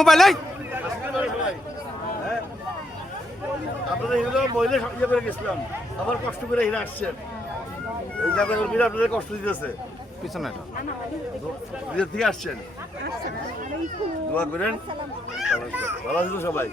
Mobile আপনাদের hero মহিলা ইয়ে করে গেছিলাম, আবার কষ্ট করে হিরে আসছেন। এই দাদা কর্মীরা আপনাদের কষ্ট দিতেছে, পিছনে বিদেশ থেকে আসছেন, দোয়া করেন। ভালো আছে তো সবাই?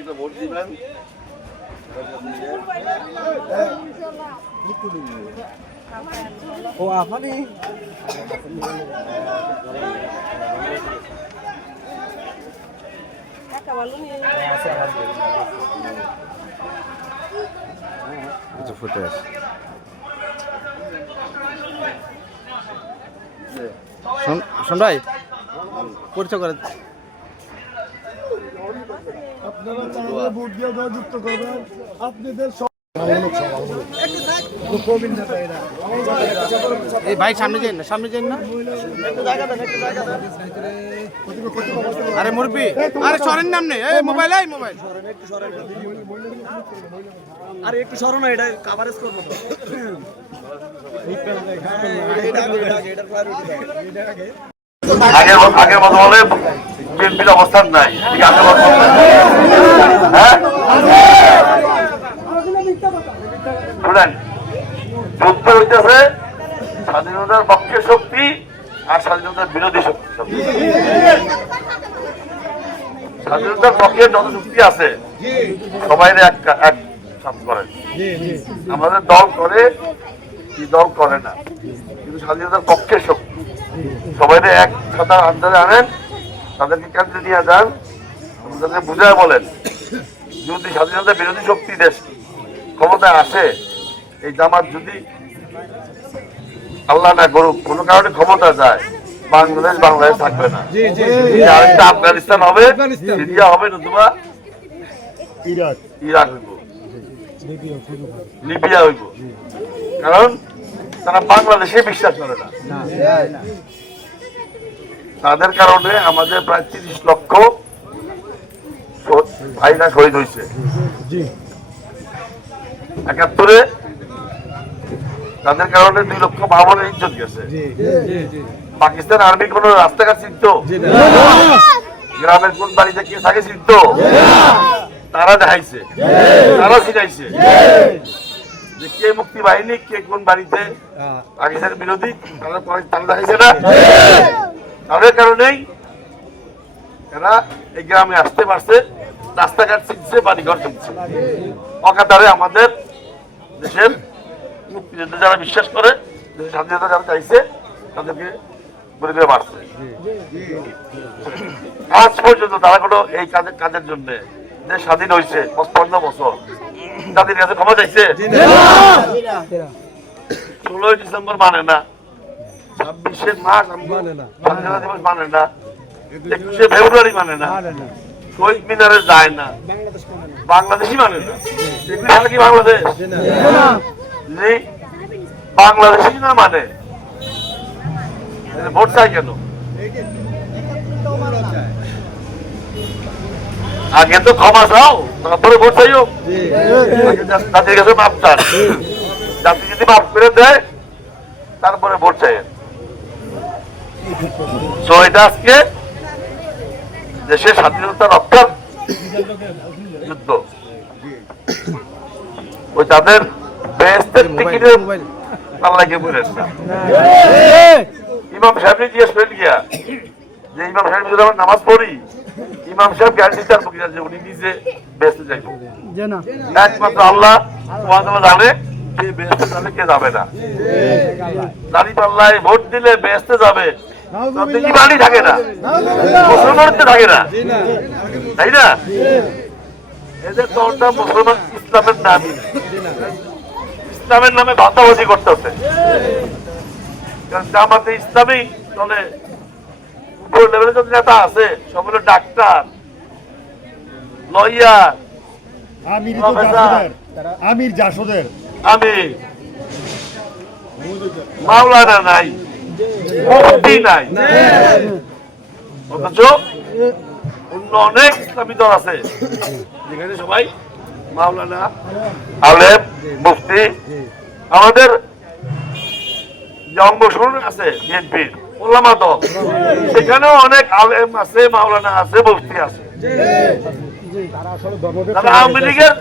একটা ভোট দিবেন, ও আপনি ফুটে আছে। শোন ভাই, পরিচয় করে আপনারা চ্যানেলে ভোট দিয়ে যুক্ত করবেন। আপনাদের এই ভাই সামনে যাই না, সামনে যাই না। আরে মুরব্বি, আরে সরেন নাম নেই, এই মোবাইল, এই মোবাইল আরে একটু সরো না, এটা কভারেজ করবো তো। আগের মতো বলে বিএনপির অবস্থান নাই, শুনেন, যুদ্ধ হইতেছে স্বাধীনতার পক্ষে শক্তি আর স্বাধীনতার বিরোধী শক্তি। স্বাধীনতার পক্ষে যত শক্তি আছে সবাই এক সাথ করেন। আমাদের দল করে কি দল করে না, কিন্তু স্বাধীনতার পক্ষে শক্তি সবাই এক সাথে আন্দোলনে আনেন, তাদেরকে কেন্দ্রে নিয়ে যান, তাদেরকে বুঝায় বলেন যদি স্বাধীনতার বিরোধী শক্তি দেশ ক্ষমতায় আসে, এই জামাত যদি আল্লাহ না করুক কোনো কারণে ক্ষমতা যায়, বাংলাদেশ থাকবে না, আরেকটা আফগানিস্তান হবে, সিরিয়া হবে, নতুবা ইরাক হইব, লিবিয়া হইব। কারণ তারা বাংলাদেশে বিশ্বাস করে না। তাদের কারণে আমাদের প্রায় 30 লক্ষ ভাইরা শহীদ হয়েছে। 71-এ তাদের কারণে 2 লক্ষ মা বোনের ইজ্জত গেছে। পাকিস্তান আর্মি কোন রাস্তাঘাট চিনত? গ্রামের কোন বাড়িতে কে থাকে চিনত? তারা দেখাইছে, তারা শিখাইছে যে কে মুক্তি বাহিনী, কে কোন বাড়িতে পাকিস্তান বিরোধী, তারা দেখাইছে না। তাদের কারণেই এরা এই গ্রামে আসতে পারছে, রাস্তাঘাট চিনছে, বাড়িঘর চিনছে। অকাতারে আমাদের দেশের মুক্তিযুদ্ধে যারা বিশ্বাস করে, দেশের স্বাধীনতা যারা চাইছে, তাদেরকে বলে দিয়ে মারছে। আজ পর্যন্ত তারা কোনো এই কাজের জন্য দেশ স্বাধীন হয়েছে 55 বছর, তাদের কাছে ক্ষমা চাইছে? 16 ডিসেম্বর মানে না, 26শে মার্চ স্বাধীনতা দিবস মানে না, 21শে ফেব্রুয়ারি মানে না, শহীদ মিনারে যায় না, বাংলাদেশই মানে না। এগুলি কি বাংলাদেশ? বাংলাদেশি না মানে ভোট চাই কেন? আগে তো ক্ষমা চাও, তারপরে ভোট চাইও। আগে জাতির কাছে মাপ চান, জাতি যদি মাপ করে দেয় তারপরে ভোট চাই। তো এটা আজকে দেশের স্বাধীনতা রক্ষার যুদ্ধ। ওই তাদের বেহেশতের টিকিটে আল্লাহকে বলেন না। ইমাম সাহেব জিজ্ঞেস করেন গিয়া যে ইমাম সাহেব যদি আমরা নামাজ পড়ি, ইমাম সাহেব গ্যারান্টি চান কিনা যে উনি নিজে বেহেশতে যাইব? একমাত্র আল্লাহ জানে কে বেহেশতে যাবে কে যাবে না। দাঁড়িপাল্লায় ভোট দিলে বেহেশতে যাবে, ইমানই থাকে না, মুসলমানতে থাকে না, তাই না? এদের দলটা মুসলমান ইসলামের নামই, ইসলামের নামে ভাতাবাজি করতেছে। জামাতে ইসলামী দলে উপর লেভেলে যত নেতা আছে সব হলো ডাক্তার, লয়ার, আমির জাসদের, আমি মাওলানা নাই, মুফতি নাই, অথচ অন্য অনেক ইসলামী দল আছে যেখানে সবাই মাওলানা, আলেম, মুফতি। আমাদের যে অঙ্গসংগঠন আছে বিএনপির ওলামা দল, সেখানেও অনেক আলেম আছে, মাওলানা আছে, মুফতি আছে। আওয়ামী লীগের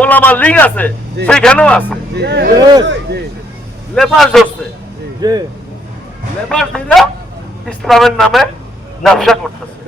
ওলামা লীগ আছে, সেখানেও আছে। লেবার ধরছে, লেবার দিরা ইসলামের নামে ব্যবসা করতেছে।